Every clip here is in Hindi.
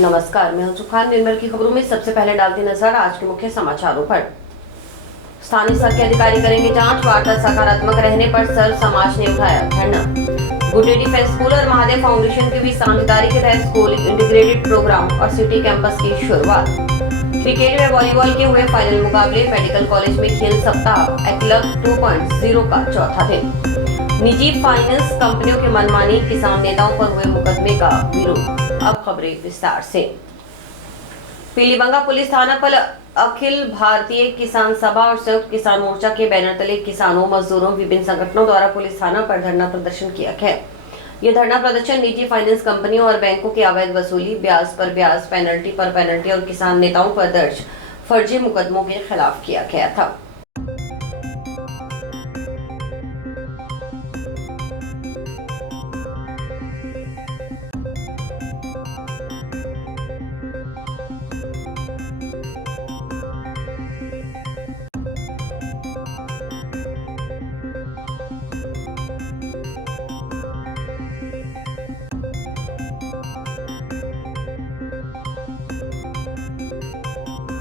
नमस्कार, मैं हूं सुखान। निर्मल की खबरों में सबसे पहले डालती नजर आज के मुख्य समाचारों पर। स्थानीय स्तर के अधिकारी करेंगे जांच, वार्ता सकारात्मक रहने पर सर समाज ने उठाया धरना। गुड्डे डिफेंस स्कूल और महादेव फाउंडेशन के बीच साझेदारी के तहत स्कूल इंटीग्रेटेड प्रोग्राम और सिटी कैंपस की शुरुआत। क्रिकेट व वॉलीबॉल के हुए फाइनल मुकाबले। मेडिकल कॉलेज में खेल सप्ताह एक्लग 2.0 का चौथा दिन। निजी फाइनेंस कंपनियों के मनमानी, किसान नेताओं पर हुए मुकदमे का विरोध। अब खबरें विस्तार से। पीलीबंगा पुलिस थाना पर अखिल भारतीय किसान सभा और संयुक्त किसान मोर्चा के बैनर तले किसानों, मजदूरों, विभिन्न संगठनों द्वारा पुलिस थाना पर धरना प्रदर्शन किया गया। ये धरना प्रदर्शन निजी फाइनेंस कंपनियों और बैंकों की अवैध वसूली, ब्याज पर ब्याज, पेनल्टी पर पेनल्टी और किसान नेताओं पर दर्ज फर्जी मुकदमों के खिलाफ किया गया था।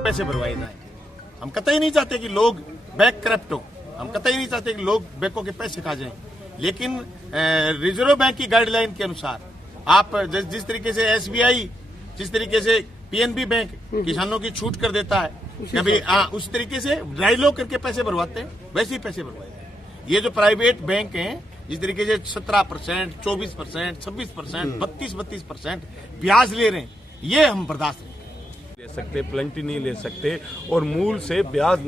पैसे भरवाए जाएंगे। हम कतई नहीं चाहते कि लोग बैंक करप्ट हो, हम कतई नहीं चाहते कि लोग बैंकों के पैसे खा जाएं। लेकिन रिजर्व बैंक की गाइडलाइन के अनुसार आप जिस तरीके से एसबीआई, जिस तरीके से पीएनबी बैंक किसानों की छूट कर देता है, कभी उस तरीके से ड्राई लो करके पैसे भरवाते हैं, वैसे ही पैसे भरवाए जाए। ये जो प्राइवेट बैंक हैं, जिस तरीके से 17%, 24%, 26%, 32% ब्याज ले रहे हैं, ये हम बर्दाश्त ले सकते, प्लेंटी नहीं ले सकते और मूल से ब्याज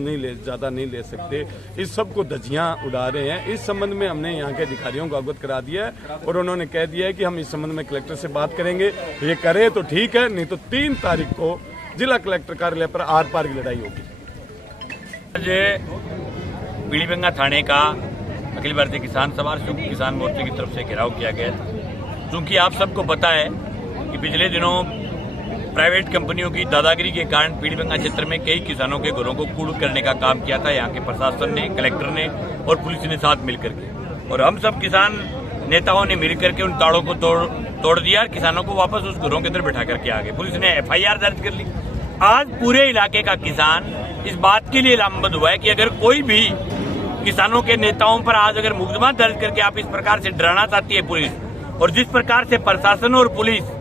ज्यादा नहीं ले सकते। इस सब को धज्जियां उड़ा रहे हैं। इस संबंध में हमने यहाँ के अधिकारियों को अवगत करा दिया है और उन्होंने कह दिया है कि हम इस संबंध में कलेक्टर से बात करेंगे। ये करे तो ठीक है, नहीं तो 3 तारीख को जिला कलेक्टर कार्यालय पर आर पार की लड़ाई होगी। पीलीबंगा थाने का अखिल भारतीय किसान सभा संयुक्त किसान मोर्चे की तरफ से घेराव किया गया था। क्योंकि आप सबको पता है कि पिछले दिनों प्राइवेट कंपनियों की दादागिरी के कारण पीलीबंगा क्षेत्र में कई किसानों के घरों को कूड़ करने का काम किया था यहाँ के प्रशासन ने, कलेक्टर ने और पुलिस ने साथ मिलकर के। और हम सब किसान नेताओं ने मिलकर के उन ताड़ों को तोड़ दिया और किसानों को वापस उस घरों के अंदर बैठा करके आ गए। पुलिस ने एफआईआर दर्ज कर ली। आज पूरे इलाके का किसान इस बात के लिए लामबंद हुआ है कि अगर कोई भी किसानों के नेताओं पर आज अगर मुकदमा दर्ज करके आप इस प्रकार से डराना चाहती है पुलिस, और जिस प्रकार से प्रशासन और पुलिस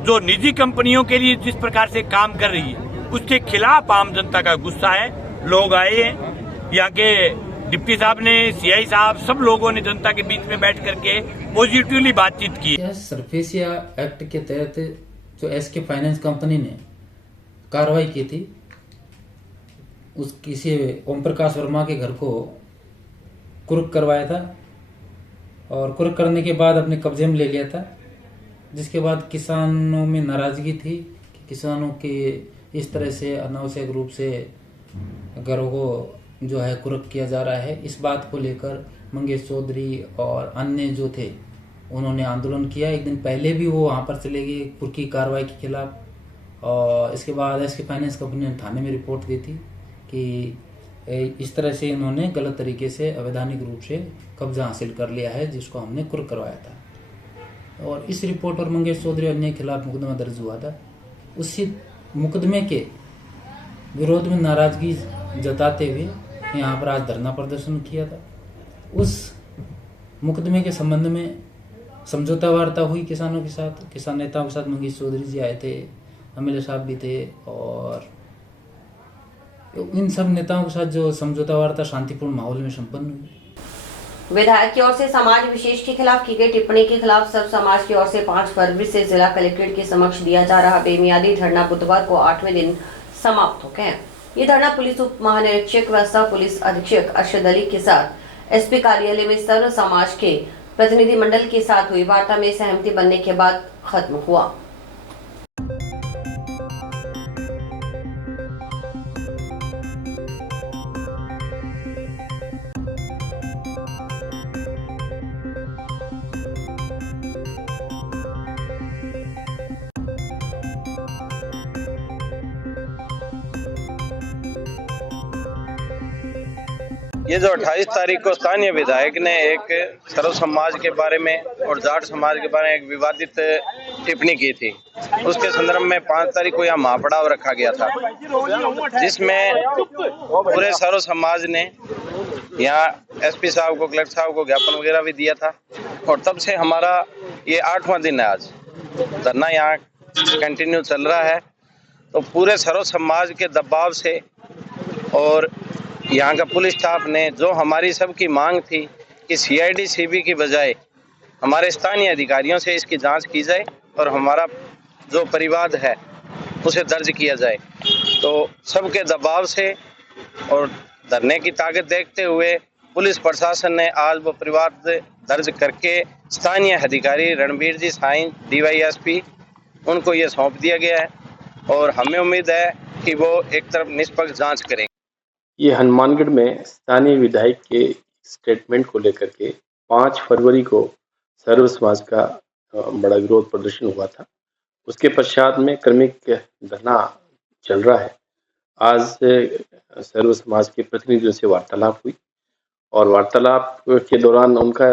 जो निजी कंपनियों के लिए जिस प्रकार से काम कर रही है, उसके खिलाफ आम जनता का गुस्सा है। लोग आए हैं, यहाँ के डिप्टी साहब ने, सीआई साहब, सब लोगों ने जनता के बीच में बैठ करके पॉजिटिवली बातचीत की। सरफेसिया एक्ट के तहत जो एसके फाइनेंस कंपनी ने कार्रवाई की थी, उस किसी ओम प्रकाश वर्मा के घर को कुर्क करवाया था और कुर्क करने के बाद अपने कब्जे में ले लिया था। जिसके बाद किसानों में नाराजगी थी कि किसानों के इस तरह से अनावश्यक रूप से घरों को जो है कुर्क किया जा रहा है। इस बात को लेकर मंगेश चौधरी और अन्य जो थे उन्होंने आंदोलन किया। एक दिन पहले भी वो वहाँ पर चले गए कुर्की कार्रवाई के खिलाफ, और इसके बाद एसके फाइनेंस कंपनी ने थाने में रिपोर्ट दी थी कि इस तरह से इन्होंने गलत तरीके से अवैधानिक रूप से कब्जा हासिल कर लिया है, जिसको हमने कुर्क करवाया था। और इस रिपोर्ट पर मंगेश चौधरी और अन्य के खिलाफ मुकदमा दर्ज हुआ था। उसी मुकदमे के विरोध में नाराजगी जताते हुए यहाँ पर आज धरना प्रदर्शन किया था। उस मुकदमे के संबंध में समझौता वार्ता हुई किसानों के साथ, किसान नेताओं के साथ। मंगेश चौधरी जी आए थे, एमएलए साहब भी थे, और इन सब नेताओं के साथ जो समझौता वार्ता शांतिपूर्ण माहौल में संपन्न हुई। विधायक की ओर से समाज विशेष के खिलाफ की गई टिप्पणी के खिलाफ सब समाज की ओर से 5 फरवरी से जिला कलेक्ट्रेट के समक्ष दिया जा रहा बेमियादी धरना बुधवार को 8वें दिन समाप्त हो गया। ये धरना पुलिस उप महानिरीक्षक व सह पुलिस अधीक्षक अरशद अली के साथ एसपी कार्यालय में सर्व समाज के प्रतिनिधि मंडल के साथ हुई वार्ता में सहमति बनने के बाद खत्म हुआ। ये जो 28 तारीख को स्थानीय विधायक ने एक सर्व समाज के बारे में और जाट समाज के बारे में एक विवादित टिप्पणी की थी, उसके संदर्भ में 5 तारीख को यहाँ महापड़ाव रखा गया था, जिसमें पूरे सर्व समाज ने यहाँ एसपी साहब को, कलेक्टर साहब को ज्ञापन वगैरह भी दिया था। और तब से हमारा ये 8वां दिन है। आज धरना यहाँ कंटिन्यू चल रहा है। तो पूरे सर्व समाज के दबाव से और यहाँ का पुलिस स्टाफ ने जो हमारी सबकी मांग थी कि सीआईडी सीबी की बजाय हमारे स्थानीय अधिकारियों से इसकी जांच की जाए और हमारा जो परिवाद है उसे दर्ज किया जाए, तो सबके दबाव से और धरने की ताकत देखते हुए पुलिस प्रशासन ने आज वो परिवाद दर्ज करके स्थानीय अधिकारी रणबीर जी साइन डीवाईएसपी उनको ये सौंप दिया गया है और हमें उम्मीद है कि वो एक तरफ निष्पक्ष जांच करेंगे। ये हनुमानगढ़ में स्थानीय विधायक के स्टेटमेंट को लेकर के 5 फरवरी को सर्व समाज का बड़ा विरोध प्रदर्शन हुआ था। उसके पश्चात में क्रमिक धरना चल रहा है। आज सर्व समाज के प्रतिनिधियों से वार्तालाप हुई और वार्तालाप के दौरान उनका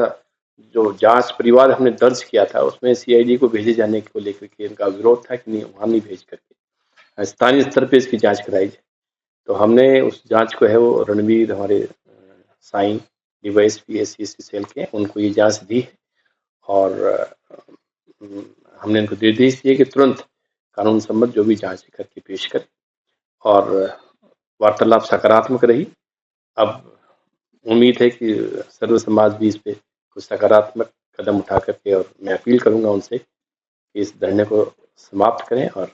जो जांच परिवाद हमने दर्ज किया था उसमें सीआईडी को भेजे जाने को लेकर के उनका विरोध था कि नहीं, वहाँ नहीं भेज करके स्थानीय स्तर पे इसकी जांच कराई जाए। तो हमने उस जांच को है वो रणवीर हमारे साइन डीवाईएसपी एससी सेल के उनको ये जांच दी है और हमने उनको निर्देश दिए कि तुरंत कानून सम्मत जो भी जांच करके पेश करें और वार्तालाप सकारात्मक रही। अब उम्मीद है कि सर्व समाज भी इस पे कुछ सकारात्मक कदम उठा करके, और मैं अपील करूंगा उनसे कि इस धरने को समाप्त करें और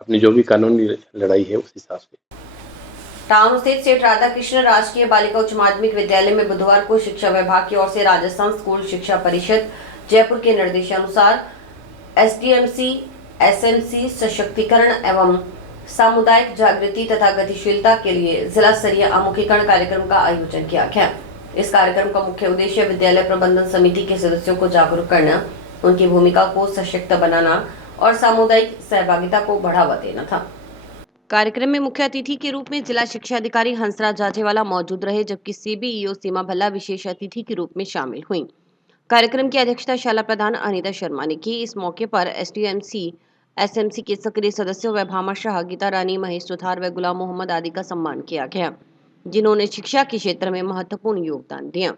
अपनी जो भी कानूनी लड़ाई है उस हिसाब से। टाउन स्थित सेठ राधाकृष्ण राजकीय बालिका उच्च माध्यमिक विद्यालय में बुधवार को शिक्षा विभाग की ओर से राजस्थान स्कूल शिक्षा परिषद जयपुर के निर्देशानुसार एसडीएमसी एसएमसी सशक्तिकरण एवं सामुदायिक जागृति तथा गतिशीलता के लिए जिला स्तरीय आमुखीकरण कार्यक्रम का आयोजन किया गया। इस कार्यक्रम का मुख्य उद्देश्य विद्यालय प्रबंधन समिति के सदस्यों को जागरूक करना, उनकी भूमिका को सशक्त बनाना और सामुदायिक सहभागिता को बढ़ावा देना था। कार्यक्रम में मुख्य अतिथि के रूप में जिला शिक्षा अधिकारी हंसराज जाजेवाला मौजूद रहे, जबकि सीबीईओ सीमा भल्ला विशेष अतिथि के रूप में शामिल हुई। कार्यक्रम की अध्यक्षता शाला प्रधान अनीता शर्मा ने की। इस मौके पर एसडीएमसी एसएमसी के सक्रिय सदस्यों व भामाशाह, गीता रानी, महेश सुथार व गुलाम मोहम्मद आदि का सम्मान किया गया, जिन्होंने शिक्षा के क्षेत्र में महत्वपूर्ण योगदान दिया।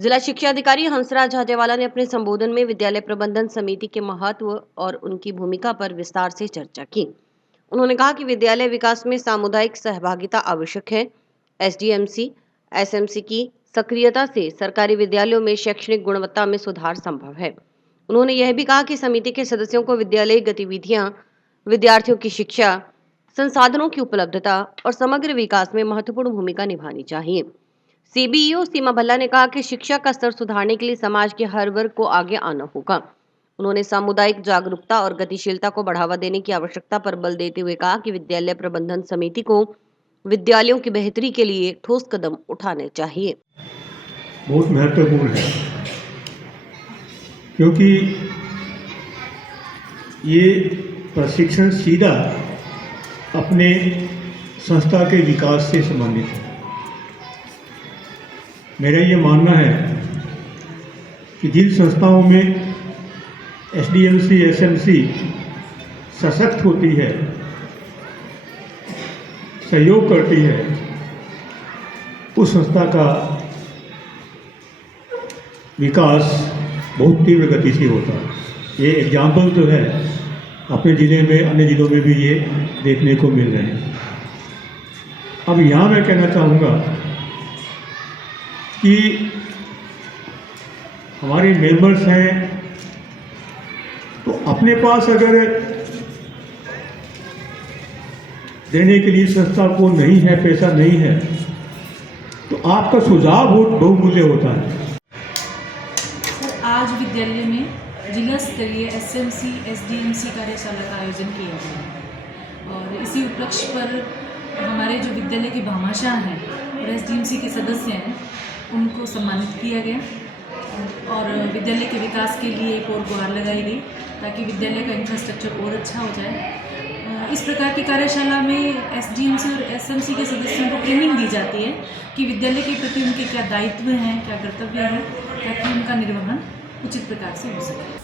जिला शिक्षा अधिकारी हंसराज झाजेवाला ने अपने संबोधन में विद्यालय प्रबंधन समिति के महत्व और उनकी भूमिका पर विस्तार से चर्चा की। उन्होंने कहा कि विद्यालय विकास में सामुदायिक सहभागिता आवश्यक है। एसडीएमसी एसएमसी की सक्रियता से सरकारी विद्यालयों में शैक्षणिक गुणवत्ता में सुधार संभव है। उन्होंने यह भी कहा कि समिति के सदस्यों को विद्यालयी गतिविधियां, विद्यार्थियों की शिक्षा, संसाधनों की उपलब्धता और समग्र विकास में महत्वपूर्ण भूमिका निभानी चाहिए। सीबीईओ सीमा भल्ला ने कहा कि शिक्षा का स्तर सुधारने के लिए समाज के हर वर्ग को आगे आना होगा। उन्होंने सामुदायिक जागरूकता और गतिशीलता को बढ़ावा देने की आवश्यकता पर बल देते हुए कहा कि विद्यालय प्रबंधन समिति को विद्यालयों की बेहतरी के लिए ठोस कदम उठाने चाहिए। बहुत महत्वपूर्ण है, क्योंकि ये प्रशिक्षण सीधा अपने संस्था के विकास से संबंधित है। मेरा ये मानना है कि जिन संस्थाओं में एसडीएमसी एसएमसी सशक्त होती है, सहयोग करती है, उस संस्था का विकास बहुत तीव्र गति से होता है। ये एग्जाम्पल तो है, अपने ज़िले में, अन्य ज़िलों में भी ये देखने को मिल रहे हैं। अब यहाँ मैं कहना चाहूँगा कि हमारे मेंबर्स हैं, तो अपने पास अगर देने के लिए संस्था को नहीं है, पैसा नहीं है, तो आपका सुझाव बहुत बहुमूल्य होता है। सर, आज विद्यालय में जिला स्तरीय एसएमसी एसडीएमसी कार्यशाला का आयोजन किया गया है और इसी उपलक्ष्य पर हमारे जो विद्यालय के भामाशाह हैं और एसडीएमसी के सदस्य हैं उनको सम्मानित किया गया और विद्यालय के विकास के लिए एक और गुहार लगाई गई ताकि विद्यालय का इंफ्रास्ट्रक्चर और अच्छा हो जाए। इस प्रकार की कार्यशाला में एसडीएमसी और एसएमसी के सदस्यों को ट्रेनिंग दी जाती है कि विद्यालय के प्रति उनके क्या दायित्व हैं, क्या कर्तव्य हैं, ताकि उनका निर्वहन उचित प्रकार से हो सके।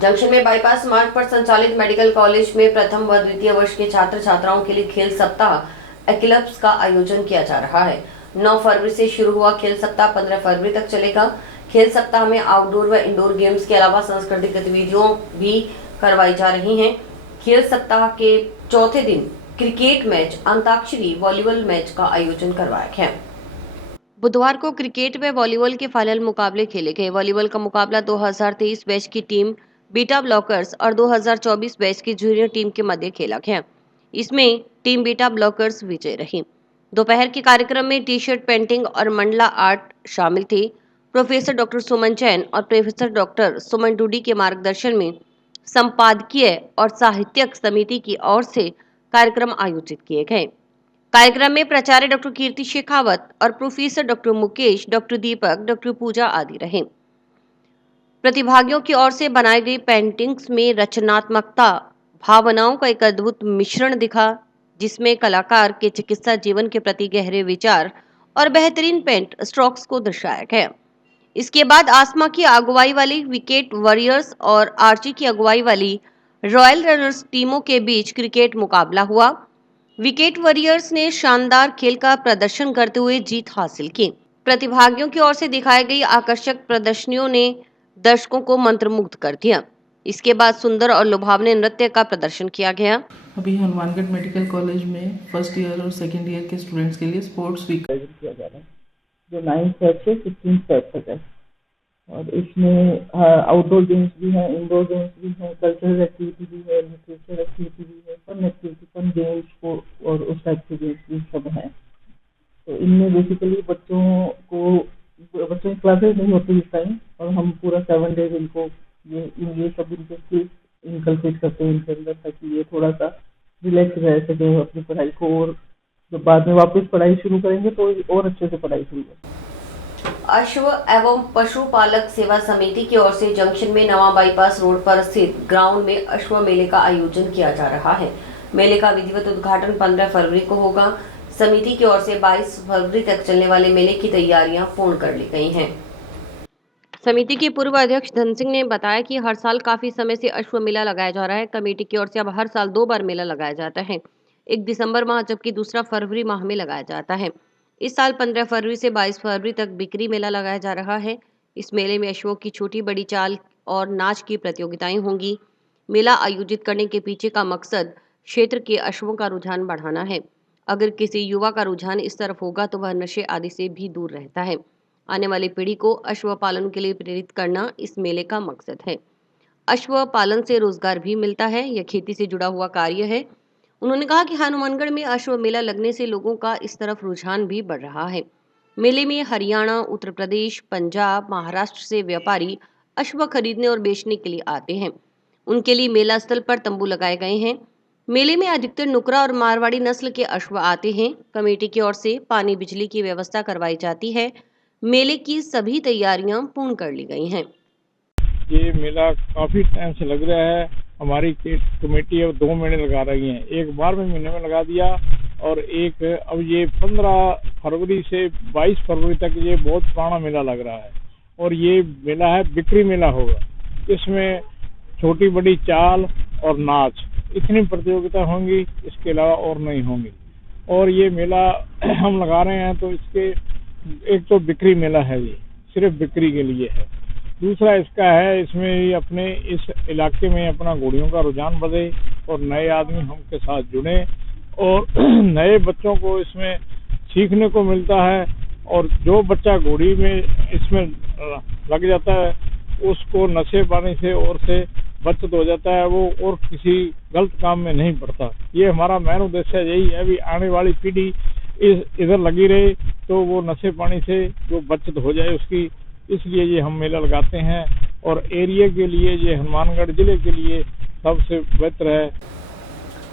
जंक्शन में बाईपास मार्ग पर संचालित मेडिकल कॉलेज में प्रथम व द्वितीय वर्ष के छात्र छात्राओं के लिए खेल सप्ताह एक्लिप्स का आयोजन किया जा रहा है। 9 फरवरी से शुरू हुआ खेल सप्ताह 15 फरवरी तक चलेगा। खेल सप्ताह में आउटडोर व इंडोर गेम्स के अलावा सांस्कृतिक गतिविधियों भी करवाई जा रही हैं। खेल सप्ताह के चौथे दिन cricket match, antakshari, volleyball match का आयोजन करवाया गया। बुधवार को क्रिकेट व वॉलीबॉल के फाइनल मुकाबले खेले गए। वॉलीबॉल का मुकाबला 2023 बैच की टीम बीटा ब्लॉकर्स और 2024 बैच की जूनियर टीम के मध्य खेला गया। इसमें टीम बीटा ब्लॉकर्स विजय रही। दोपहर के कार्यक्रम में टी शर्ट पेंटिंग और मंडला आर्ट शामिल थी। प्रोफेसर डॉक्टर सुमन जैन और प्रोफेसर डॉक्टर सुमन डूडी के मार्गदर्शन में संपादकीय और साहित्यिक समिति की ओर से कार्यक्रम आयोजित किए गए। कार्यक्रम में प्राचार्य डॉक्टर कीर्ति शेखावत और प्रोफेसर डॉक्टर मुकेश, डॉक्टर दीपक, डॉक्टर पूजा आदि रहे। प्रतिभागियों की ओर से बनाई गई पेंटिंग्स में रचनात्मकता, भावनाओं का एक अद्भुत मिश्रण दिखा, जिसमें कलाकार के चिकित्सा जीवन के प्रति गहरे विचार और बेहतरीन पेंट स्ट्रोक्स को दर्शाया गया। इसके बाद आसमा की अगुवाई वाली विकेट वॉरियर्स और आर्ची की अगुवाई वाली रॉयल रनर्स टीमों के बीच क्रिकेट मुकाबला हुआ। विकेट वॉरियर्स ने शानदार खेल का प्रदर्शन करते हुए जीत हासिल की। प्रतिभागियों की ओर से दिखाई गई आकर्षक प्रदर्शनियों ने दर्शकों को मंत्रमुग्ध कर दिया। इसके बाद सुंदर और लुभावने नृत्य का प्रदर्शन किया गया। अभी हनुमानगढ़ मेडिकल कॉलेज में फर्स्ट ईयर और सेकेंड ईयर के स्टूडेंट्स के लिए स्पोर्ट्स वीक आयोजित किया जा रहा है, जो 9 फेब से 15 फेब तक है। और इसमें आउटडोर गेम्स भी हैं, इंडोर गेम्स भी हैं, कल्चरल एक्टिविटी भी है, लिटरेचर एक्टिविटी भी है, फन एक्टिविटी, फन गेम्स और उस टाइप के गेम्स भी सब हैं। तो इनमें बेसिकली बच्चों की क्लासेस नहीं होती इस टाइम, और हम पूरा 7 डेज इनको ये सब इनके स्किल्स इनकलकेट करते हैं इनके अंदर, ताकि ये थोड़ा सा रिलैक्स रह सके अपनी पढ़ाई को, और जब बाद में वापस पढ़ाई शुरू करेंगे तो और अच्छे से पढ़ाई शुरू करेंगे। अश्व एवं पशुपालक सेवा समिति की ओर से जंक्शन में नवा बाईपास रोड पर स्थित ग्राउंड में अश्व मेले का आयोजन किया जा रहा है। मेले का विधिवत उद्घाटन 15 फरवरी को होगा। समिति की ओर से 22 फरवरी तक चलने वाले मेले की तैयारियां पूर्ण कर ली गई हैं। समिति के पूर्व अध्यक्ष धन सिंह ने बताया कि हर साल काफी समय से अश्व मेला लगाया जा रहा है। कमेटी की ओर से अब हर साल 2 बार मेला लगाया जाता है, एक दिसंबर माह जबकि दूसरा फरवरी माह में लगाया जाता है। इस साल 15 फरवरी से 22 फरवरी तक बिक्री मेला लगाया जा रहा है। इस मेले में अश्वों की छोटी बड़ी चाल और नाच की प्रतियोगिताएं होंगी। मेला आयोजित करने के पीछे का मकसद क्षेत्र के अश्वों का रुझान बढ़ाना है। अगर किसी युवा का रुझान इस तरफ होगा तो वह नशे आदि से भी दूर रहता है। आने वाली पीढ़ी को अश्व पालन के लिए प्रेरित करना इस मेले का मकसद है। अश्व पालन से रोजगार भी मिलता है, यह खेती से जुड़ा हुआ कार्य है। उन्होंने कहा कि हनुमानगढ़ में अश्व मेला लगने से लोगों का इस तरफ रुझान भी बढ़ रहा है। मेले में हरियाणा, उत्तर प्रदेश, पंजाब, महाराष्ट्र से व्यापारी अश्व खरीदने और बेचने के लिए आते हैं। उनके लिए मेला स्थल पर तंबू लगाए गए हैं। मेले में अधिकतर नुकरा और मारवाड़ी नस्ल के अश्व आते हैं। कमेटी की ओर से पानी बिजली की व्यवस्था करवाई जाती है। मेले की सभी तैयारियां पूर्ण कर ली गई हैं। ये मेला काफी टाइम से लग रहा है। हमारी कमेटी अब 2 महीने लगा रही है, एक 12वें महीने में लगा दिया, और एक अब ये 15 फरवरी से 22 फरवरी तक ये बहुत पुराना मेला लग रहा है। और ये मेला है बिक्री मेला होगा। इसमें छोटी बड़ी चाल और नाच इतनी प्रतियोगिता होंगी, इसके अलावा और नहीं होंगी। और ये मेला हम लगा रहे हैं तो इसके एक तो बिक्री मेला है, ये सिर्फ बिक्री के लिए है। दूसरा इसका है, इसमें ही अपने इस इलाके में अपना घोड़ियों का रुझान बढ़े और नए आदमी हमके साथ जुड़े, और नए बच्चों को इसमें सीखने को मिलता है। और जो बच्चा घोड़ी में इसमें लग जाता है उसको नशे पानी से और से बचत हो जाता है, वो और किसी गलत काम में नहीं पड़ता। ये हमारा मेन उद्देश्य यही है भी आने वाली पीढ़ी इधर लगी रहे तो वो नशे पानी से जो बचत हो जाए उसकी, इसलिए ये हम मेला लगाते हैं। और एरिया के लिए ये हनुमानगढ़ जिले के लिए सबसे बेहतर है।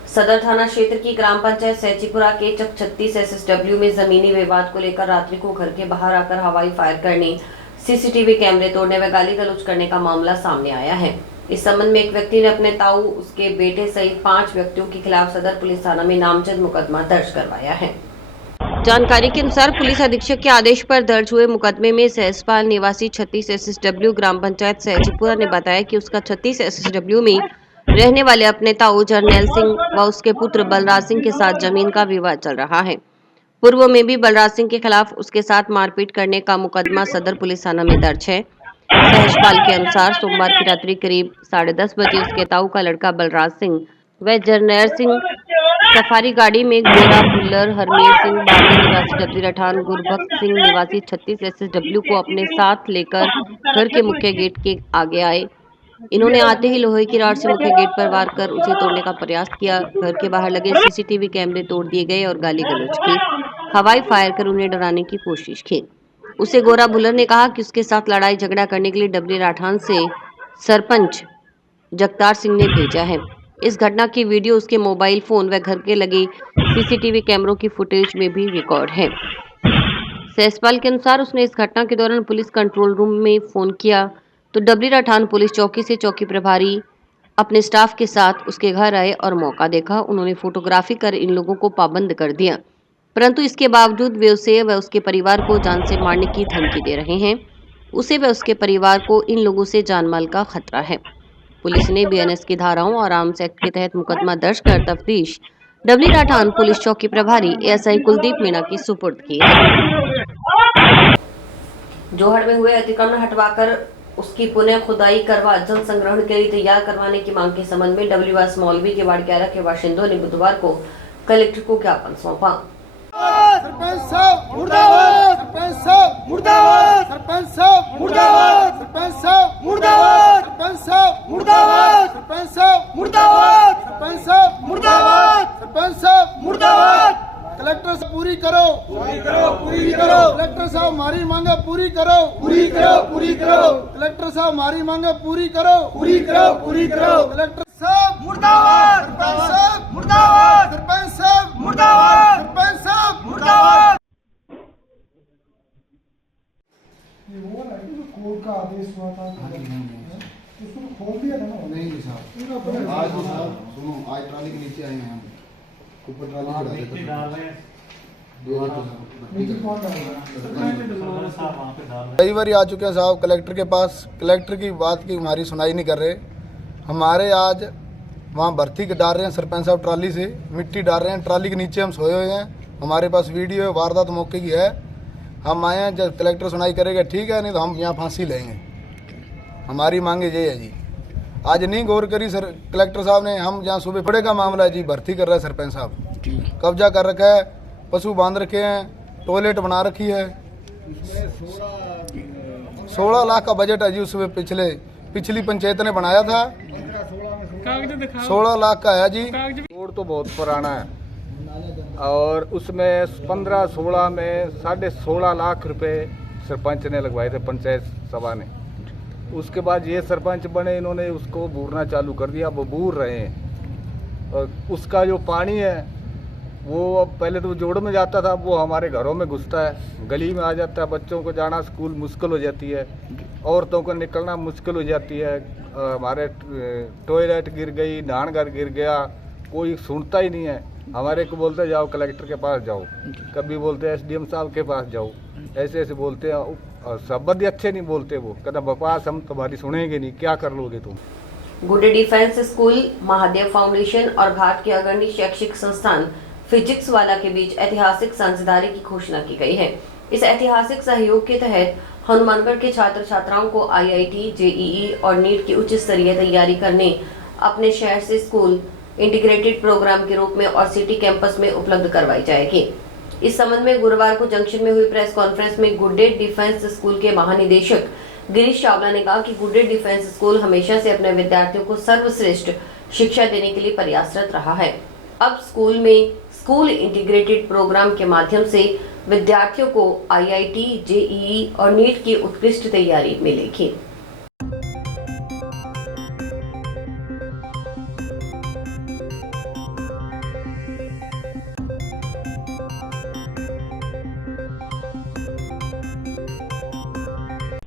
सदर थाना क्षेत्र की ग्राम पंचायत सैचीपुरा के चक 36 SSW में जमीनी विवाद को लेकर रात्रि को घर के बाहर आकर हवाई फायर करने, CCTV कैमरे तोड़ने व गाली गलौज करने का मामला सामने आया है। इस संबंध में एक व्यक्ति ने अपने ताऊ, उसके बेटे सहित 5 व्यक्तियों के खिलाफ सदर पुलिस थाना में नामजद मुकदमा दर्ज करवाया है। जानकारी के अनुसार पुलिस अधीक्षक के आदेश पर दर्ज हुए मुकदमे में सहसपाल निवासी 36 SSW ग्राम पंचायत सहजीपुरा ने बताया कि उसका 36 SSW में रहने वाले अपने ताऊ जरनैल सिंह व उसके पुत्र बलराज सिंह के साथ जमीन का विवाद चल रहा है। पूर्व में भी बलराज सिंह के खिलाफ उसके साथ मारपीट करने का मुकदमा सदर पुलिस थाना में दर्ज है। सहसपाल के अनुसार सोमवार की रात्रि करीब 10:30 बजे उसके ताऊ का लड़का बलराज सिंह व जरनैल सिंह सफारी गाड़ी में गोरा भुल्लर, हरमेर सिंह बावली निवासी डबली रठान, गुरभक्त सिंह निवासी 36 SSW को अपने साथ लेकर घर के मुख्य गेट के आगे आए। इन्होंने आते ही लोहे की रॉड से मुख्य गेट पर वार कर उसे तोड़ने का प्रयास किया। घर के बाहर लगे CCTV कैमरे तोड़ दिए गए और गाली गलौज की, हवाई फायर कर उन्हें डराने की कोशिश की। उसे गोरा भुल्लर ने कहा कि उसके साथ लड़ाई झगड़ा करने के लिए डबली राठान से सरपंच जगतार सिंह ने भेजा है। इस घटना की वीडियो उसके मोबाइल फोन व घर के लगे CCTV कैमरों की फुटेज में भी रिकॉर्ड है। सहसपाल के अनुसार उसने इस घटना के दौरान पुलिस कंट्रोल रूम में फोन किया तो डबली राठान पुलिस चौकी से चौकी प्रभारी अपने स्टाफ के साथ उसके घर आए और मौका देखा। उन्होंने फोटोग्राफी कर इन लोगों को पाबंद कर दिया, परंतु इसके बावजूद वे उसे व उसके परिवार को जान से मारने की धमकी दे रहे हैं। उसे व उसके परिवार को इन लोगों से जानमाल का खतरा है। पुलिस ने BNS की धाराओं और आर्म्स एक्ट के तहत मुकदमा दर्ज कर तफ्तीश डबली राठान पुलिस चौकी प्रभारी ASI कुलदीप मीणा की सुपुर्द की है। जोहड़ में हुए अतिक्रमण हटवाकर उसकी पुनः खुदाई करवा जल संग्रहण के लिए तैयार करवाने की मांग के संबंध में WS मौलवी के वार्ड 11 के बाशिंदों ने बुधवार को कलेक्टर को ज्ञापन सौंपा। सरपंच साहब मुर्दाबाद, सरपंच साहब मुर्दाबाद, सरपंच साहब मुर्दाबाद, सरपंच साहब मुर्दाबाद, सरपंच साहब मुर्दाबाद, सरपंच साहब मुर्दाबाद, सरपंच साहब मुर्दाबाद, सरपंच साहब मुर्दाबाद। कलेक्टर साहब पूरी करो, पूरी करो, पूरी करो। कलेक्टर साहब हमारी मांगे पूरी करो, पूरी करो, पूरी करो। कलेक्टर साहब हमारी मांगे पूरी करो, पूरी करो, पूरी करो। कलेक्टर साहब मुर्दाबाद, सरपंच साहब मुर्दाबाद, सरपंच साहब मुर्दाबाद, सरपंच साहब मुर्दाबाद। कोर्ट का आदेश हुआ था, उसको खोल दिया था ना? नहीं साहब, आज सुनो, आज ट्राली के नीचे आए हैं हम, ऊपर ट्राली कई बार आ चुके हैं साहब कलेक्टर के पास। कलेक्टर की बात की हमारी सुनाई नहीं कर रहे। हमारे आज वहाँ भर्ती डाल रहे हैं सरपंच साहब, ट्राली से मिट्टी डाल रहे हैं, ट्राली के नीचे हम सोए हुए हैं। हमारे पास वीडियो है, वारदात मौके की है। हम आए हैं, जब कलेक्टर सुनाई करेगा ठीक है, नहीं तो हम यहाँ फांसी लेंगे। हमारी मांगे ये है जी। आज नहीं गौर करी सर कलेक्टर साहब ने। हम जहाँ सुबह पड़े का मामला है जी, भर्ती कर रहे हैं सरपंच साहब, कब्जा कर रखा है, पशु बांध रखे हैं, टॉयलेट बना रखी है। 16 लाख का बजट है जी उसमें, पिछली पंचायत ने बनाया था। 16 लाख का है जी। रोड तो बहुत पुराना है और उसमें 15-16 में 16.5 लाख रुपए सरपंच ने लगवाए थे पंचायत सभा ने। उसके बाद ये सरपंच बने, इन्होंने उसको बूरना चालू कर दिया, वो बूर रहे हैं। और उसका जो पानी है वो अब पहले तो जोड़ में जाता था, वो हमारे घरों में घुसता है, गली में आ जाता है। बच्चों को जाना स्कूल मुश्किल हो जाती है, औरतों को निकलना मुश्किल हो जाती है। हमारे टॉयलेट गिर गई, नहानघर गिर गया, कोई सुनता ही नहीं है। हमारे को बोलते जाओ कलेक्टर के पास जाओ, कभी बोलते हैं SDM साहब के पास जाओ, ऐसे ऐसे बोलते हैं। शब्द अच्छे नहीं बोलते, वो कहता बकवास हम तुम्हारी सुनेंगे नहीं, क्या कर लोगे तुम। गुड्डे डिफेंस स्कूल, महादेव फाउंडेशन और घाट के अग्रणी शैक्षिक संस्थान फिजिक्स वाला के बीच ऐतिहासिक साझेदारी की घोषणा की गई है। इस ऐतिहासिक सहयोग के तहत हनुमानगढ़ के छात्र छात्राओं को IIT, JEE और नीट की उच्च स्तरीय तैयारी करने अपने शहर से स्कूल इंटीग्रेटेड प्रोग्राम के रूप में और सिटी कैंपस में उपलब्ध करवाई जाएगी। इस संबंध में गुरुवार को जंक्शन में हुई प्रेस कॉन्फ्रेंस में गुड्डे डिफेंस स्कूल के महानिदेशक गिरीश चावला ने कहा कि गुड्डे डिफेंस स्कूल हमेशा से अपने विद्यार्थियों को सर्वश्रेष्ठ शिक्षा देने के लिए प्रयासरत रहा है। अब स्कूल में स्कूल इंटीग्रेटेड प्रोग्राम के माध्यम से विद्यार्थियों को IIT, JEE और नीट की उत्कृष्ट तैयारी मिलेगी।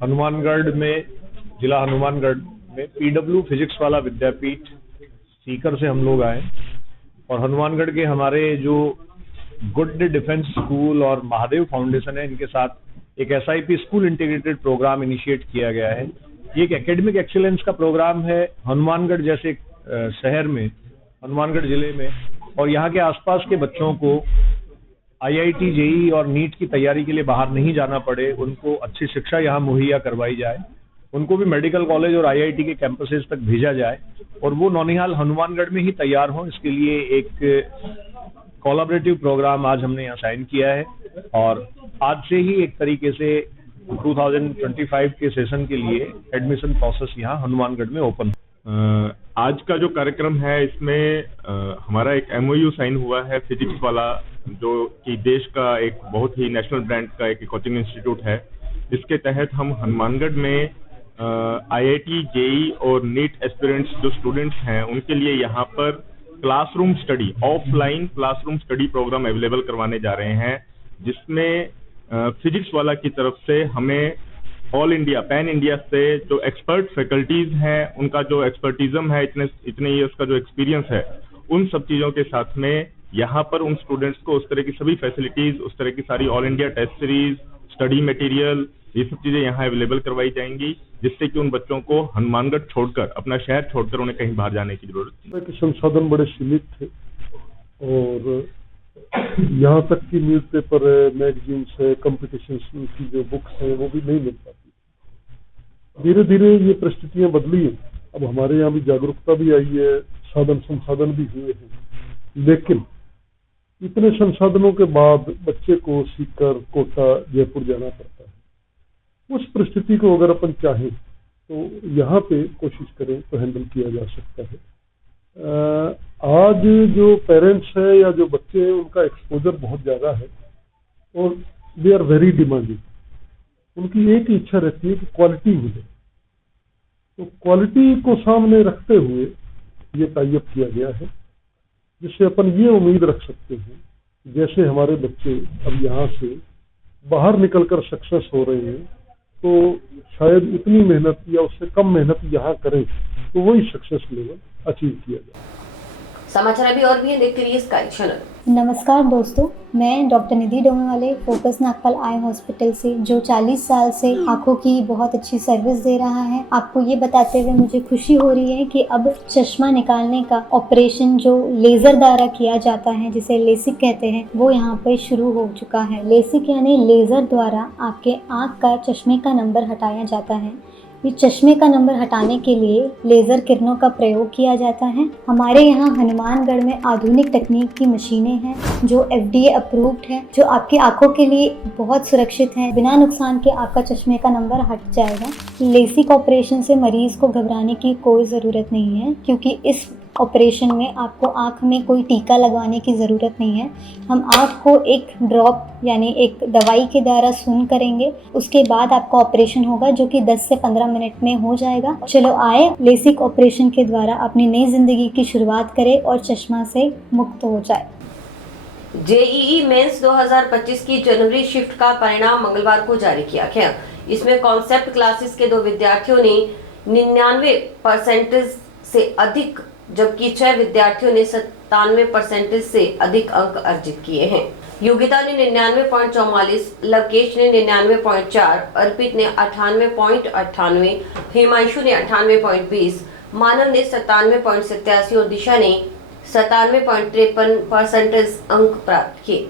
हनुमानगढ़ में, जिला हनुमानगढ़ में पीडब्ल्यू फिजिक्स वाला विद्यापीठ सीकर से हम लोग आए और हनुमानगढ़ के हमारे जो गुड डिफेंस स्कूल और महादेव फाउंडेशन है, इनके साथ एक SIP school integrated programme initiate किया गया है। ये एक एकेडमिक एक्सीलेंस का प्रोग्राम है हनुमानगढ़ जैसे शहर में, हनुमानगढ़ जिले में, और यहाँ के आसपास के बच्चों को IIT JEE और नीट की तैयारी के लिए बाहर नहीं जाना पड़े, उनको अच्छी शिक्षा यहाँ मुहैया करवाई जाए, उनको भी मेडिकल कॉलेज और IIT के कैंपसेस तक भेजा जाए और वो नौनिहाल हनुमानगढ़ में ही तैयार हों। इसके लिए एक कोलैबोरेटिव प्रोग्राम आज हमने यहाँ साइन किया है और आज से ही एक तरीके से 2025 के सेशन के लिए एडमिशन प्रोसेस यहाँ हनुमानगढ़ में ओपन। आज का जो कार्यक्रम है इसमें हमारा एक MOU साइन हुआ है फिजिक्स वाला, जो कि देश का एक बहुत ही नेशनल ब्रांड का एक कोचिंग इंस्टीट्यूट है। इसके तहत हम हनुमानगढ़ में IIT JEE और नीट एस्पिरेंट्स जो स्टूडेंट्स हैं उनके लिए यहाँ पर classroom study, offline classroom study programme available करवाने जा रहे हैं, जिसमें फिजिक्स वाला की तरफ से हमें ऑल इंडिया, पैन इंडिया से जो एक्सपर्ट फैकल्टीज हैं, उनका जो एक्सपर्टिज्म है, इतने ईयर्स का जो एक्सपीरियंस है, उन सब चीज़ों के साथ में यहाँ पर उन स्टूडेंट्स को उस तरह की सभी फैसिलिटीज, उस तरह की सारी all India test series, study material, ये सब चीज़ें यहाँ अवेलेबल करवाई जाएंगी, जिससे कि उन बच्चों को हनुमानगढ़ छोड़कर, अपना शहर छोड़कर उन्हें कहीं बाहर जाने की जरूरत नहीं। संसाधन बड़े सीमित थे और यहाँ तक कि न्यूज़पेपर है, मैगजीन्स है, कंपटीशन की जो बुक्स हैं वो भी नहीं मिल पाती। धीरे धीरे ये परिस्थितियाँ बदली हैं, अब हमारे यहाँ भी जागरूकता भी आई है, साधन संसाधन भी हुए हैं, लेकिन इतने संसाधनों के बाद बच्चे को सीकर, कोटा, जयपुर जाना पड़ता है। उस परिस्थिति को अगर अपन चाहें तो यहाँ पे कोशिश करें तो हैंडल किया जा सकता है। आज जो पेरेंट्स है या जो बच्चे हैं उनका एक्सपोजर बहुत ज़्यादा है और दे आर वेरी डिमांडिंग। उनकी एक ही इच्छा रहती है कि क्वालिटी मिले, तो क्वालिटी को सामने रखते हुए ये टाई अप किया गया है, जिससे अपन ये उम्मीद रख सकते हैं जैसे हमारे बच्चे अब यहाँ से बाहर निकलकर सक्सेस हो रहे हैं, तो शायद इतनी मेहनत या उससे कम मेहनत यहाँ करें तो वही सक्सेस लेवल अचीव किया जाए। समाचार अभी और भी है, देखते रहिए स्काई चैनल। नमस्कार दोस्तों, मैं डॉक्टर निधि डोमेवाले फोकस नागपाल आई हॉस्पिटल से, जो 40 साल से आंखों की बहुत अच्छी सर्विस दे रहा है। आपको ये बताते हुए मुझे खुशी हो रही है कि अब चश्मा निकालने का ऑपरेशन जो लेजर द्वारा किया जाता है, जिसे लेसिक कहते हैं, वो यहाँ पे शुरू हो चुका है। लेसिक यानी लेजर द्वारा आपके आँख का चश्मे का नंबर हटाया जाता है। ये चश्मे का नंबर हटाने के लिए लेज़र किरणों का प्रयोग किया जाता है। हमारे यहाँ हनुमानगढ़ में आधुनिक तकनीक की मशीनें हैं जो FDA अप्रूव्ड है, जो आपकी आंखों के लिए बहुत सुरक्षित है। बिना नुकसान के आपका चश्मे का नंबर हट जाएगा। लेसिक ऑपरेशन से मरीज़ को घबराने की कोई ज़रूरत नहीं है, क्योंकि इस ऑपरेशन में आपको आँख में कोई टीका लगवाने की ज़रूरत नहीं है। हम आँख को एक ड्रॉप यानी एक दवाई के द्वारा सून करेंगे, उसके बाद आपका ऑपरेशन होगा, जो कि 10 से 15 मिनट में हो जाएगा। चलो आए, लेसिक ऑपरेशन के द्वारा अपनी नई ज़िंदगी की शुरुआत करें और चश्मा से मुक्त हो जाए। JEE मेंस 2025 की जनवरी शिफ्ट का परिणाम मंगलवार को जारी किया गया। इसमें कॉन्सेप्ट क्लासेस के 2 विद्यार्थियों ने 99% से अधिक, जबकि 6 विद्यार्थियों ने 97% से अधिक अंक अर्जित किए हैं। योगिता ने 99.44, लवकेश ने 99.4, अर्पित ने 98.98, हिमांशु ने 98.20, मानव ने 97.87 और दिशा ने 97.53% अंक प्राप्त किए।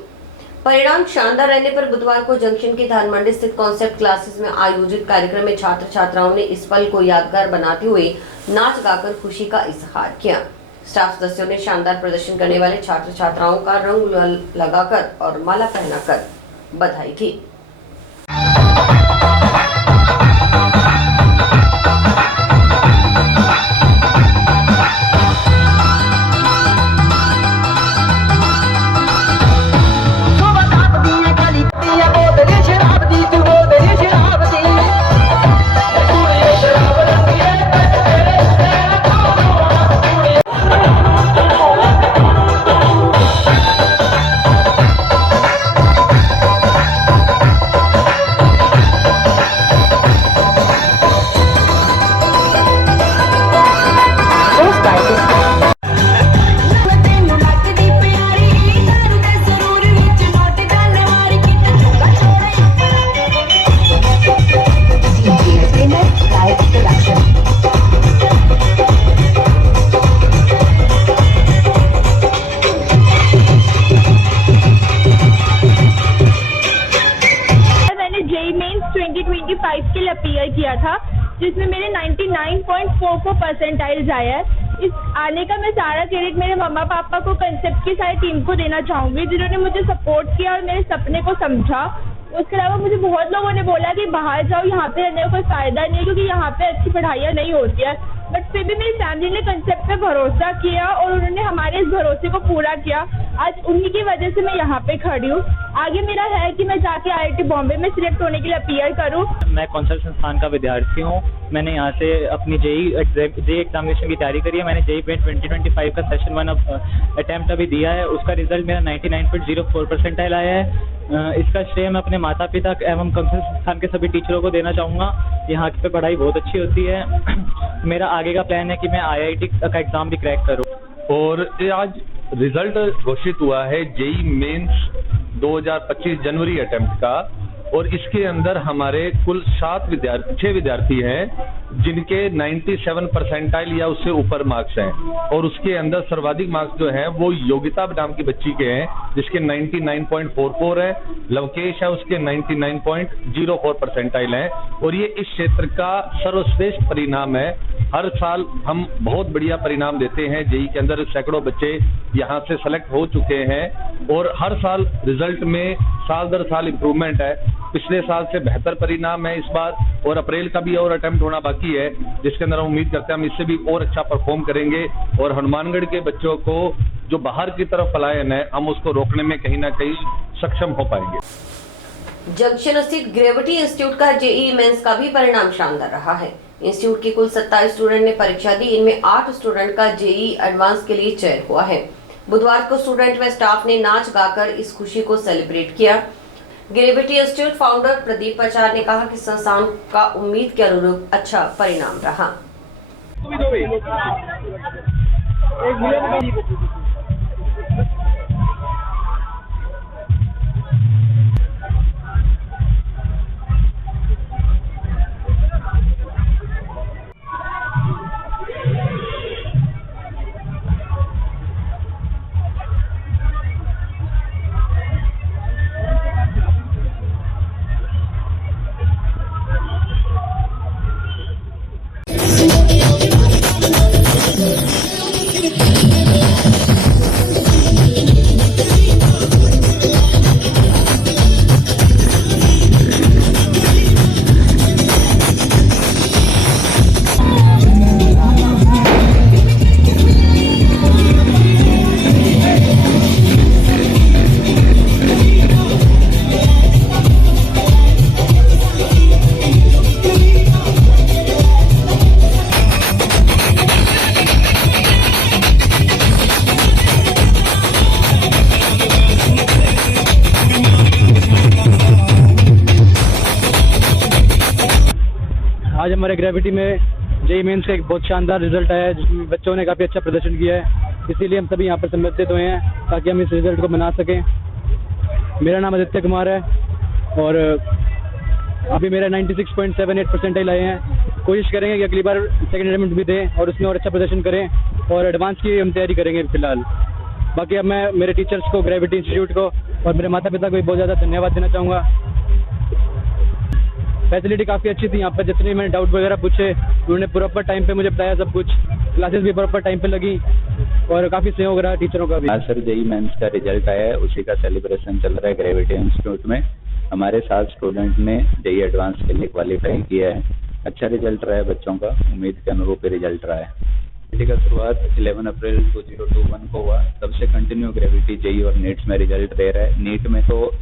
परिणाम शानदार रहने पर बुधवार को जंक्शन की धानमंडी स्थित कॉन्सेप्ट क्लासेस में आयोजित कार्यक्रम में छात्र छात्राओं ने इस पल को यादगार बनाते हुए नाच गाकर खुशी का इजहार किया। स्टाफ सदस्यों ने शानदार प्रदर्शन करने वाले छात्र छात्राओं का रंग लगाकर और माला पहनाकर बधाई दी। 2025 के लिए अपीयर किया था, जिसमें मेरे 99.44 परसेंटाइल्स आया है। इस आने का मैं सारा क्रेडिट मेरे मम्मा पापा को, कंसेप्ट की सारी टीम को देना चाहूँगी, जिन्होंने मुझे सपोर्ट किया और मेरे सपने को समझा। उसके अलावा मुझे बहुत लोगों ने बोला कि बाहर जाओ, यहाँ पे रहने का कोई फ़ायदा नहीं है क्योंकि यहाँ पे अच्छी पढ़ाइयाँ नहीं होती है, बट फिर भी मेरी फैमिली ने कंसेप्ट पे भरोसा किया और उन्होंने हमारे इस भरोसे को पूरा किया। आज उन्हीं की वजह से मैं यहाँ पे खड़ी हूँ। आगे मेरा है कि मैं जाके IIT बॉम्बे में सिलेक्ट होने के लिए अपीयर करूँ। मैं कौशल संस्थान का विद्यार्थी हूँ। मैंने यहाँ से अपनी जेई एग्जामिनेशन की तैयारी करी है। मैंने जेई 2025 का सेशन 1 अटैम्प्ट अभी दिया है। उसका रिजल्ट मेरा 99.04 परसेंटाइल आया है। इसका श्रेय मैं अपने माता पिता एवं कौशल संस्थान के सभी टीचरों को देना चाहूँगा। यहाँ पे पढ़ाई बहुत अच्छी होती है। मेरा आगे का प्लान है कि मैं IIT का एग्ज़ाम भी क्रैक करूँ। और ये आज रिजल्ट घोषित हुआ है जेई मेंस 2025 जनवरी अटेम्प्ट का, और इसके अंदर हमारे कुल 6 विद्यार्थी हैं जिनके 97 परसेंटाइल या उससे ऊपर मार्क्स हैं, और उसके अंदर सर्वाधिक मार्क्स जो हैं वो योगिता नाम की बच्ची के हैं जिसके 99.44 है। लवकेश है, उसके 99.04 परसेंटाइल हैं, और ये इस क्षेत्र का सर्वश्रेष्ठ परिणाम है। हर साल हम बहुत बढ़िया परिणाम देते हैं। जेई के अंदर सैकड़ों बच्चे यहाँ से सेलेक्ट हो चुके हैं और हर साल रिजल्ट में साल दर साल इम्प्रूवमेंट है। पिछले साल से बेहतर परिणाम है इस बार, और अप्रैल का भी और अटेम्प्ट होना बाकी है, जिसके अंदर हम उम्मीद करते हैं हम इससे भी और अच्छा परफॉर्म करेंगे और हनुमानगढ़ के बच्चों को जो बाहर की तरफ पलायन है हम उसको रोकने में कहीं ना कहीं सक्षम हो पाएंगे। जंक्शन स्थित ग्रेविटी इंस्टीट्यूट का जेईई मेंस का भी परिणाम शानदार रहा है। इंस्टीट्यूट के कुल 27 स्टूडेंट ने परीक्षा दी। इनमें 8 स्टूडेंट का जेईई एडवांस के लिए चयन हुआ है। बुधवार को स्टूडेंट व स्टाफ ने नाच गाकर इस खुशी को सेलिब्रेट किया। ग्रेविटी इंस्टीट्यूट फाउंडर प्रदीप पचार ने कहा कि संस्थान का उम्मीद के अनुरूप अच्छा परिणाम रहा। आज हमारे ग्रेविटी में जेईई मेंस का एक बहुत शानदार रिजल्ट आया है, जिसमें बच्चों ने काफ़ी अच्छा प्रदर्शन किया है। इसीलिए हम सभी यहाँ पर सम्मिलित हुए हैं ताकि हम इस रिजल्ट को मना सकें। मेरा नाम आदित्य कुमार है और अभी मेरा 96.78 परसेंटाइल आए हैं। कोशिश करेंगे कि अगली बार सेकेंड अटेम्प्ट भी दें और उसमें और अच्छा प्रदर्शन करें, और एडवांस की हम तैयारी करेंगे फिलहाल। बाकी अब मैं मेरे टीचर्स को, ग्रेविटी इंस्टीट्यूट को और मेरे माता पिता को भी बहुत ज़्यादा धन्यवाद देना चाहूँगा। फैसिलिटी काफ़ी अच्छी थी यहाँ पर। जितने मैंने डाउट वगैरह पूछे उन्होंने प्रॉपर टाइम पे मुझे बताया सब कुछ। क्लासेस भी प्रॉपर टाइम पे लगी और काफ़ी सहयोग रहा टीचरों का भी। आज सर जेईई मेंस का रिजल्ट आया है, उसी का सेलिब्रेशन चल रहा है ग्रेविटी इंस्टीट्यूट में। हमारे 7 स्टूडेंट ने जेईई एडवांस के लिए क्वालिफाई किया है। अच्छा रिजल्ट रहा है बच्चों का, उम्मीद के अनुरूप ही रिजल्ट रहा है। ग्रेविटी का शुरुआत 11 अप्रैल 2021 को हुआ, तब से कंटिन्यू ग्रेविटी जेईई और नीट्स में रिजल्ट दे रहा है। नीट में तो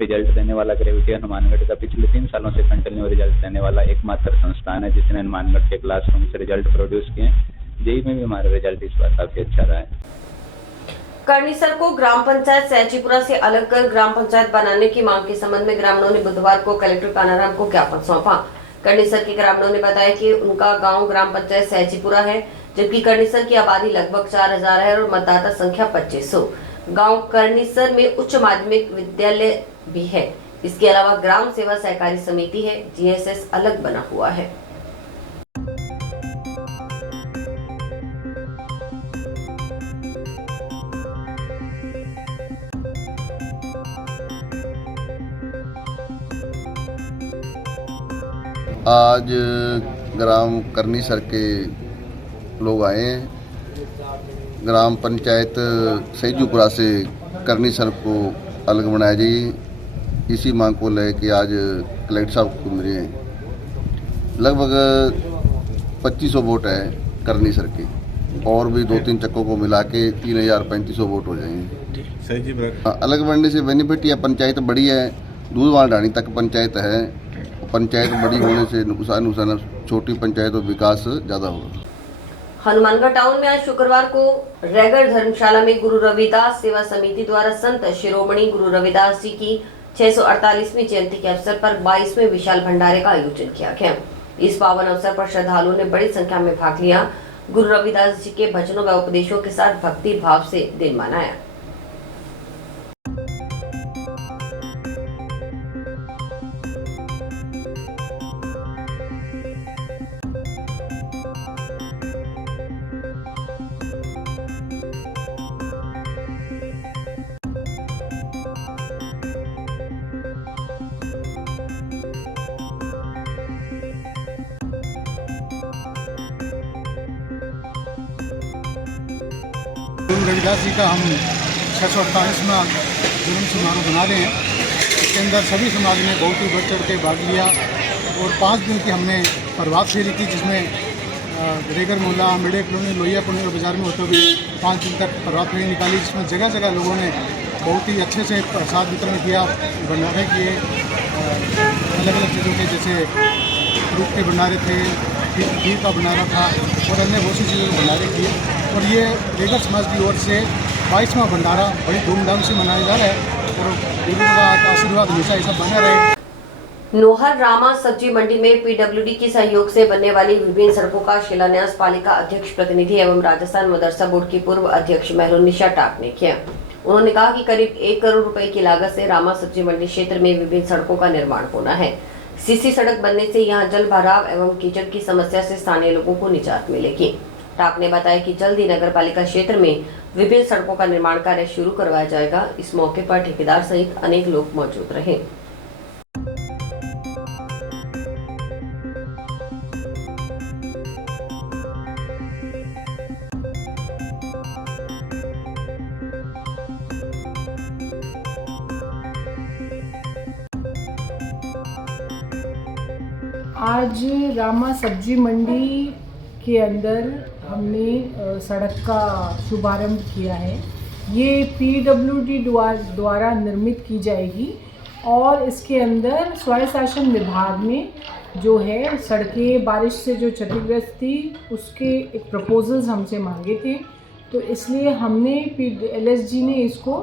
रिजल्ट देने वाला ग्रेविटी हनुमानगढ़ का पिछले 3 सालों से कंटिन्यू रिजल्ट देने वाला एकमात्र संस्थान है जिसने हनुमानगढ़ के क्लासरूम से रिजल्ट प्रोड्यूस किए हैं। जेईई में भी हमारा रिजल्ट इस बार काफी अच्छा रहा है। करनीसर को ग्राम पंचायत सैचीपुरा से अलग कर ग्राम पंचायत बनाने की मांग के संबंध में ग्रामीणों ने बुधवार को कलेक्टर कानाराम को ज्ञापन सौंपा। करनीसर के ग्रामीणों ने बताया कि उनका गांव ग्राम पंचायत सैचीपुरा है, जबकि करनीसर की आबादी लगभग 4000 है और मतदाता संख्या 2500। गांव करनीसर में उच्च माध्यमिक विद्यालय भी है। इसके अलावा ग्राम सेवा सहकारी समिति है, जीएसएस अलग बना हुआ है। आज ग्राम करनीसर के लोग आए हैं। ग्राम पंचायत सैजूपुरा से करनीसर को अलग बनाया जाए, इसी मांग को लेकर आज कलेक्टर साहब को मिले हैं। लगभग 2500 वोट है करनीसर के, और भी 2-3 चक्कों को मिला के 3500 वोट हो जाएंगे। अलग बनने से बेनिफिट यह पंचायत बड़ी है, दूधवाल ढाणी तक पंचायत है। पंचायत बड़ी होने से नुकसान छोटी पंचायत और विकास ज़्यादा होगा। हनुमानगढ़ टाउन में आज शुक्रवार को रैगर धर्मशाला में गुरु रविदास सेवा समिति द्वारा संत शिरोमणि गुरु रविदास जी की 648वीं जयंती के अवसर पर 22वें विशाल भंडारे का आयोजन किया गया। इस पावन अवसर पर श्रद्धालुओं ने बड़ी संख्या में भाग लिया। गुरु रविदास जी के भजनों व उपदेशों के साथ भक्ति भाव से दिन मनाया। गुरु रविदास जी का हम 648वां जन्म समारोह बना रहे हैं। इसके अंदर सभी समाज ने बहुत ही बढ़ चढ़ के भाग लिया और 5 दिन की हमने प्रभात फेरी की, जिसमें रेगर मोहल्ला, मिडे कॉलोनी, लोहिया कॉलोनी और बाजार में होते हुए 5 दिन तक प्रभात फेरी निकाली, जिसमें जगह जगह लोगों ने बहुत ही अच्छे से प्रसाद वितरण किया, भंडारे किए, अलग अलग चीज़ों के, जैसे फ्रूट के भंडारे थे, खीर का भंडारा था और अन्य बहुत सी चीज़ों के भंडारे किए। और ये रेगर समाज की ओर से 22वां भंडारा बड़ी धूमधाम से मनाया जा रहा है और गुरु का आशीर्वाद हमेशा ऐसा बना रहे। नोहर रामा सब्जी मंडी में पीडब्ल्यूडी के सहयोग से बनने वाली विभिन्न सड़कों का शिलान्यास पालिका अध्यक्ष प्रतिनिधि एवं राजस्थान मदरसा बोर्ड की पूर्व अध्यक्ष मेहरुन्निसा टाक ने किया। उन्होंने कहा कि करीब 1 करोड़ रुपए की लागत से रामा सब्जी मंडी क्षेत्र में विभिन्न सड़कों का निर्माण होना है। सीसी सड़क बनने से यहाँ जल भराव एवं कीचड़ की समस्या से स्थानीय लोगों को निजात मिलेगी। टाक ने बताया कि जल्द ही नगर पालिका क्षेत्र में विभिन्न सड़कों का निर्माण कार्य शुरू करवाया जाएगा। इस मौके पर ठेकेदार सहित अनेक लोग मौजूद रहे। आज रामा सब्जी मंडी के अंदर हमने सड़क का शुभारंभ किया है। ये पीडब्ल्यूडी द्वारा निर्मित की जाएगी और इसके अंदर स्वयं शासन विभाग में जो है सड़कें बारिश से जो क्षतिग्रस्त थी उसके एक प्रपोजल्स हमसे मांगे थे, तो इसलिए हमने LSG ने इसको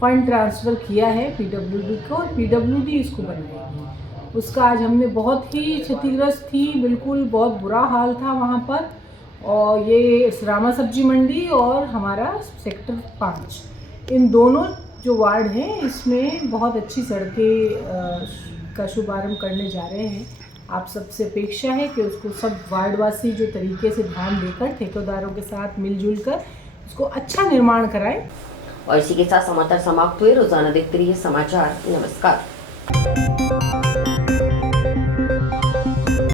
फंड ट्रांसफ़र किया है पीडब्ल्यूडी को और पीडब्ल्यूडी इसको बनाएगी। उसका आज हमने बहुत ही क्षतिग्रस्त थी, बिल्कुल बहुत बुरा हाल था वहाँ पर। और ये रामा सब्जी मंडी और हमारा सेक्टर 5 इन दोनों जो वार्ड हैं इसमें बहुत अच्छी सड़कें का शुभारंभ करने जा रहे हैं। आप सबसे अपेक्षा है कि उसको सब वार्डवासी जो तरीके से ध्यान देकर ठेकेदारों के साथ मिलजुल कर उसको अच्छा निर्माण कराएं। और इसी के साथ समाचार समाप्त हुए। रोजाना देखते रहिए समाचार। नमस्कार।